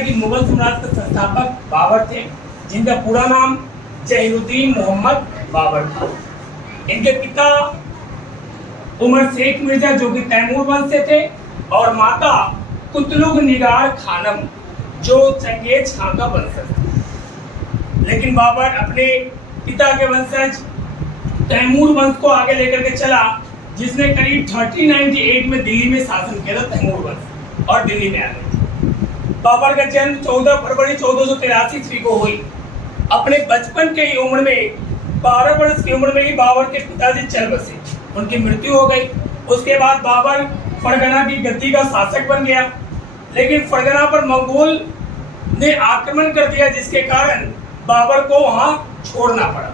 है कि मुगल साम्राज्य के संस्थापक बाबर थे, जिनका पूरा नाम जहीरुद्दीन मोहम्मद बाबर था। इनके पिता उमर शेख मिर्जा जो कि तैमूर वंश से थे, और माता कुतलुग निगार खानम जो चंगेज खान का वंशज था। लेकिन बाबर अपने पिता के वंशज तैमूर वंश को आगे लेकर के चला, जिसने करीब 1398 में दिल्ली में शासन किया था। तैमूर वंश और दिल्ली में आ गए थे। बाबर का जन्म 14 फरवरी 1483 ईस्वी को हुई। अपने बचपन की उम्र में 12 वर्ष की उम्र में ही बाबर के पिताजी चल बसे, उनकी मृत्यु हो गई। उसके बाद बाबर फरगना की गद्दी का शासक बन गया, लेकिन फरगना पर मंगोल ने आक्रमण कर दिया, जिसके कारण बाबर को वहां छोड़ना पड़ा।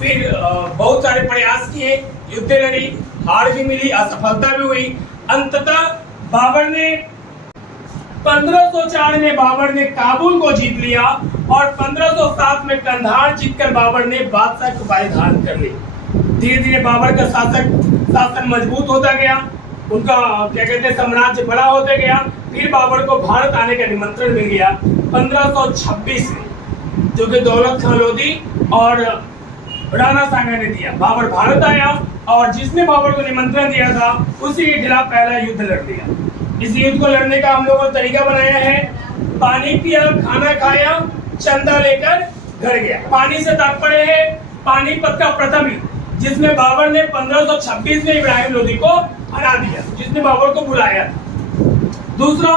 फिर बहुत सारे प्रयास किए, युद्ध लड़ी, हार भी मिली, असफलता भी हुई। अंततः बाबर ने 1504 में बाबर ने काबुल को जीत लिया, और 1507 में कंधार जीतकर बाबर ने बादशाह की उपाधि धारण कर ली। धीरे धीरे बाबर का शासन मजबूत होता गया, उनका क्या कहते हैं साम्राज्य बड़ा होता गया। फिर बाबर को भारत आने का निमंत्रण मिल गया 1526 में, जो कि दौलत खान लोधी और राणा सांगा ने दिया। बाबर भारत आया, और जिसने बाबर को निमंत्रण दिया था उसी के खिलाफ पहला युद्ध लड़ दिया। इस युद्ध को लड़ने का हम लोगों ने तरीका बनाया है, पानी पिया, खाना खाया, चंदा लेकर घर गया। पानी से तात्पर्य है पानीपत का प्रथम युद्ध, जिसमें बाबर ने 1526 में इब्राहिम लोधी को हरा दिया, जिसने बाबर को बुलाया। दूसरा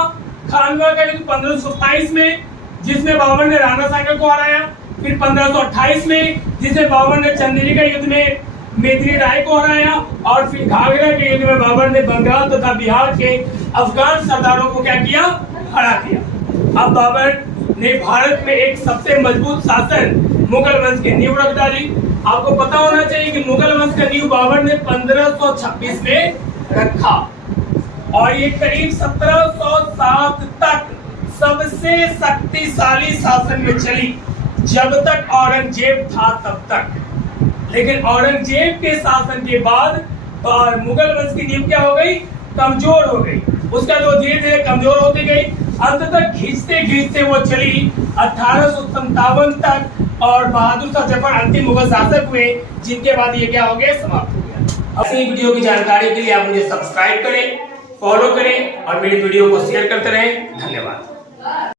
खानवा का युद्ध 1527 में, जिसमें बाबर ने राणा सांगा को हराया। फिर 1528 में, जिसमें बाबर ने चंदेरी का युद्ध में मेदिनी राय को हराया। और फिर घाघरा के युद्ध में बाबर ने बंगाल तथा बिहार के अफगान सरदारों को क्या किया, हरा दिया। अब बाबर ने भारत में एक सबसे मजबूत शासन मुगल वंश की नींव रख डाली। आपको पता होना चाहिए कि मुगल वंश का नींव बाबर ने 1526 में रखा, और ये करीब 1707 तक सबसे शक्तिशाली शासन में चली, जब तक औरंगजेब था तब तक। लेकिन औरंगजेब के शासन के बाद मुगल वंश की नींव क्या हो गई, कमजोर हो गई। उसका जो धीरे धीरे कमजोर होती गई, अंततः खींचते खींचते वो चली 1857 तक, और बहादुर शाह जफर अंतिम मुगल शासक हुए, जिनके बाद ये क्या हो गया, समाप्त हो गया। अपनी वीडियो की जानकारी के लिए आप मुझे सब्सक्राइब करें, फॉलो करें, और मेरी वीडियो को शेयर करते रहें। धन्यवाद।